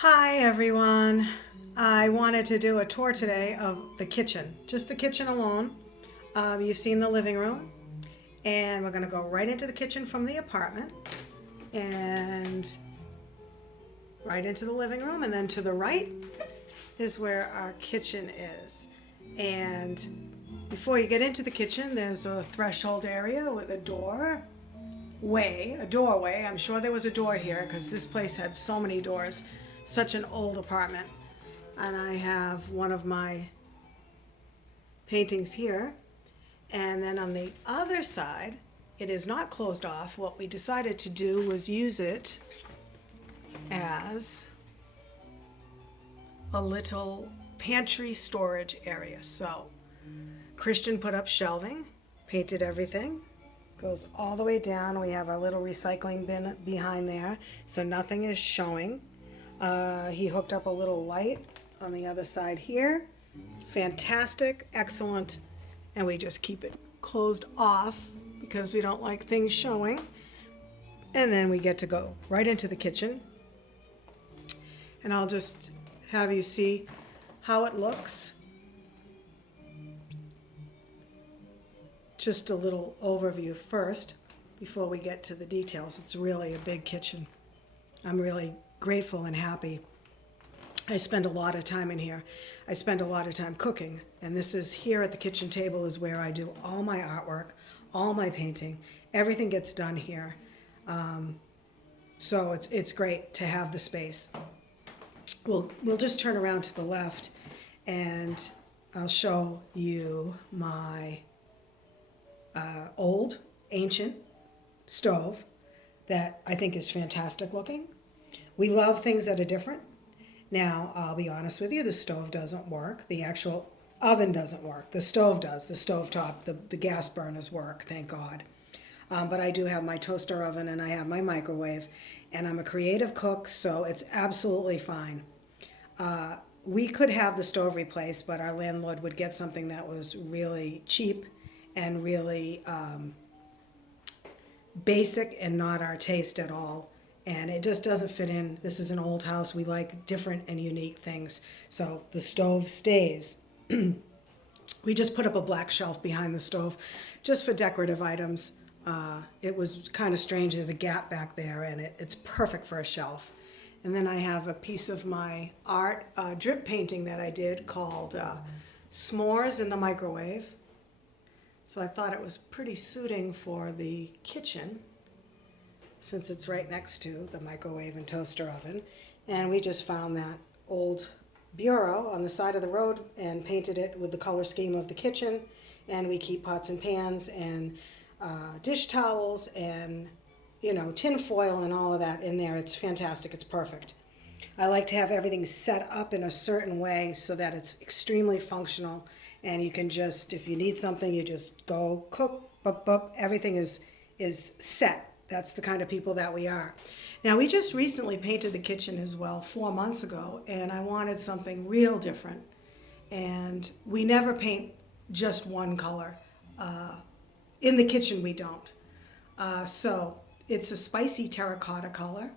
Hi everyone. I wanted to do a tour today of the kitchen, just the kitchen alone. You've seen the living room, and we're going to go right into the kitchen from the apartment and right into the living room, and then to the right is where our kitchen is. And before you get into the kitchen, there's a threshold area with a doorway. I'm sure there was a door here because this place had so many doors. Such an old apartment. And I have one of my paintings here. And then on the other side, it is not closed off. What we decided to do was use it as a little pantry storage area. So Christian put up shelving, painted everything, goes all the way down. We have our little recycling bin behind there, so nothing is showing. He hooked up a little light on the other side here. Fantastic, excellent, and we just keep it closed off because we don't like things showing. And then we get to go right into the kitchen. And I'll just have you see how it looks. Just a little overview first before we get to the details. It's really a big kitchen. I'm really grateful and happy. I spend a lot of time in here. I spend a lot of time cooking, and this is here at the kitchen table is where I do all my artwork, all my painting. Everything gets done here. So it's great to have the space. We'll just turn around to the left, and I'll show you my old, ancient stove that I think is fantastic looking. We love things that are different. Now, I'll be honest with you, the stove doesn't work. The actual oven doesn't work. The stove does. The stovetop, the gas burners work, thank God. But I do have my toaster oven and I have my microwave. And I'm a creative cook, so it's absolutely fine. We could have the stove replaced, but our landlord would get something that was really cheap and really basic and not our taste at all. And it just doesn't fit in. This is an old house. We like different and unique things. So the stove stays. We just put up a black shelf behind the stove just for decorative items. It was kind of strange. There's a gap back there, and it's perfect for a shelf. And then I have a piece of my art drip painting that I did called S'mores in the Microwave. So I thought it was pretty suiting for the kitchen, since it's right next to the microwave and toaster oven. And we just found that old bureau on the side of the road and painted it with the color scheme of the kitchen. And we keep pots and pans and dish towels and, tin foil and all of that in there. It's fantastic. It's perfect. I like to have everything set up in a certain way so that it's extremely functional. And you can just, if you need something, you just go cook, everything is set. That's the kind of people that we are. Now, we just recently painted the kitchen as well 4 months ago, and I wanted something real different. And we never paint just one color. In the kitchen, we don't. So it's a spicy terracotta color.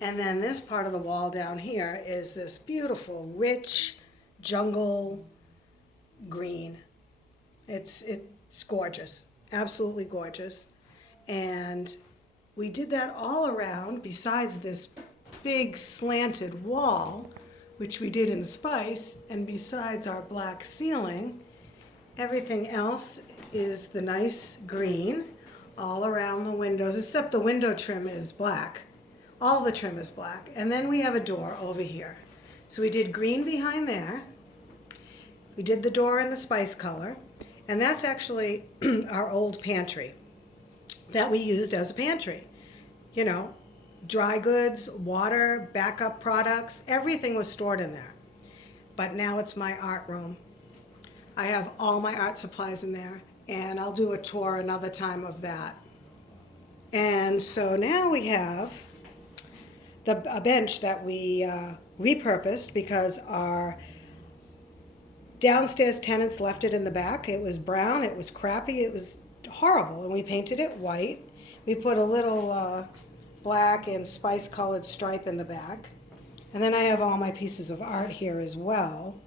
And then this part of the wall down here is this beautiful, rich jungle green. It's gorgeous, absolutely gorgeous. And we did that all around, besides this big slanted wall, which we did in the spice, and besides our black ceiling, everything else is the nice green all around the windows, except the window trim is black. All the trim is black. And then we have a door over here. So we did green behind there. We did the door in the spice color. And that's actually our old pantry that we used as a pantry. Dry goods, water, backup products, everything was stored in there. But now it's my art room. I have all my art supplies in there, and I'll do a tour another time of that. And so now we have a bench that we repurposed because our downstairs tenants left it in the back. It was brown, it was crappy, it was horrible, and we painted it white. We put a little black and spice colored stripe in the back. And then I have all my pieces of art here as well.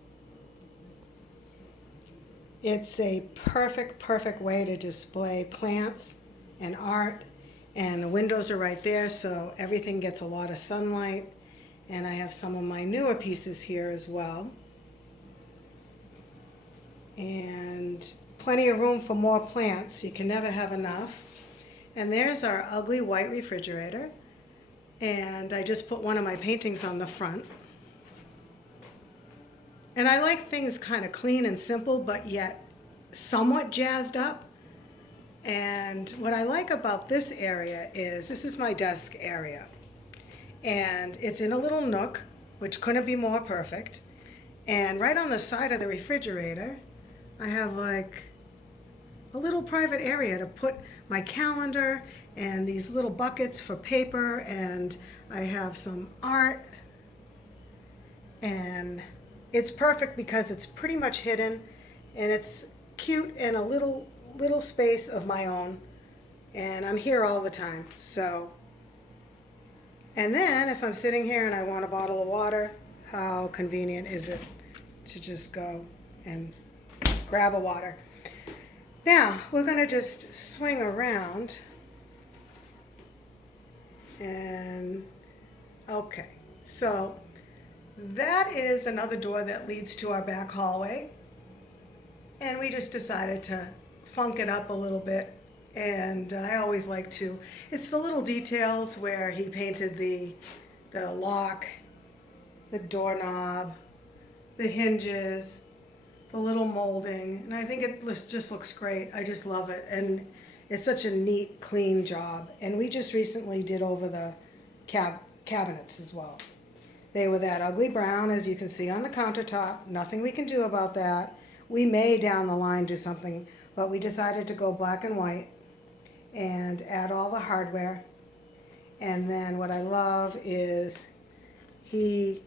It's a perfect way to display plants and art. And the windows are right there, so everything gets a lot of sunlight. And I have some of my newer pieces here as well. And plenty of room for more plants. You can never have enough. And there's our ugly white refrigerator. And I just put one of my paintings on the front. And I like things kind of clean and simple, but yet somewhat jazzed up. And what I like about this area is, this is my desk area. And it's in a little nook, which couldn't be more perfect. And right on the side of the refrigerator, I have like a little private area to put my calendar and these little buckets for paper, and I have some art. And it's perfect because it's pretty much hidden, and it's cute in a little space of my own, and I'm here all the time. So, and then if I'm sitting here and I want a bottle of water, how convenient is it to just go and grab a water. Now we're going to just swing around, and okay, so that is another door that leads to our back hallway, and we just decided to funk it up a little bit. And I always like to, it's the little details where he painted the lock, the doorknob, the hinges, the little molding, and I think it just looks great. I just love it, and it's such a neat, clean job. And we just recently did over the cabinets as well. They were that ugly brown, as you can see on the countertop. Nothing we can do about that. We may down the line do something, but we decided to go black and white and add all the hardware. And then what I love is he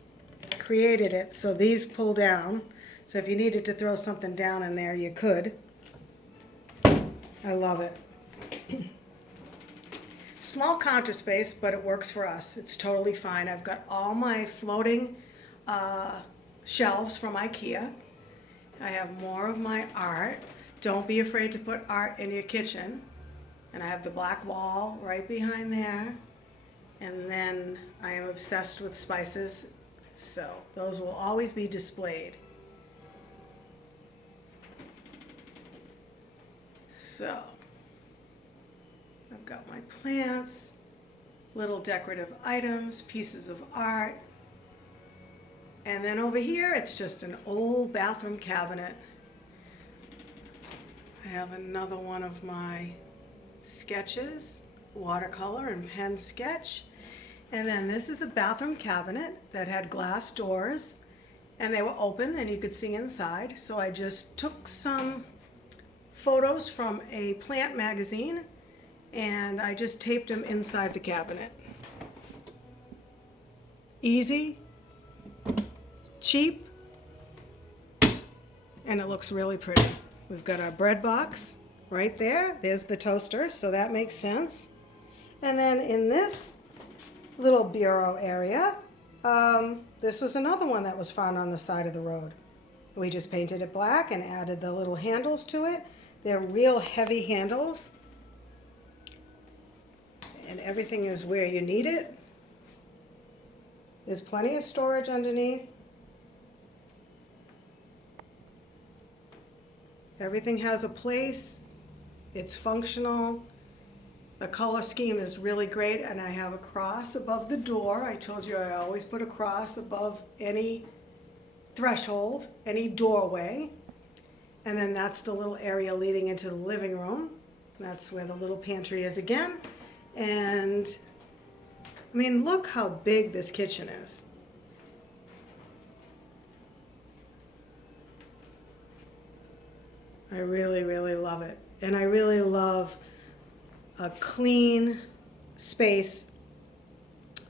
created it so these pull down. So if you needed to throw something down in there, you could. I love it. Small counter space, but it works for us. It's totally fine. I've got all my floating shelves from IKEA. I have more of my art. Don't be afraid to put art in your kitchen. And I have the black wall right behind there. And then I am obsessed with spices, so those will always be displayed. So I've got my plants, little decorative items, pieces of art. And then over here, it's just an old bathroom cabinet. I have another one of my sketches, watercolor and pen sketch. And then this is a bathroom cabinet that had glass doors, and they were open and you could see inside. So I just took some photos from a plant magazine and I just taped them inside the cabinet. Easy, cheap, and it looks really pretty. We've got our bread box right there. There's the toaster, so that makes sense. And then in this little bureau area, this was another one that was found on the side of the road. We just painted it black and added the little handles to it. They're real heavy handles, and everything is where you need it. There's plenty of storage underneath. Everything has a place. It's functional. The color scheme is really great, and I have a cross above the door. I told you I always put a cross above any threshold, any doorway. And then that's the little area leading into the living room. That's where the little pantry is again. And I mean, look how big this kitchen is. I really, really love it. And I really love a clean space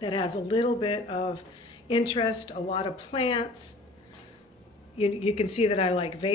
that has a little bit of interest, a lot of plants. You can see that I like vase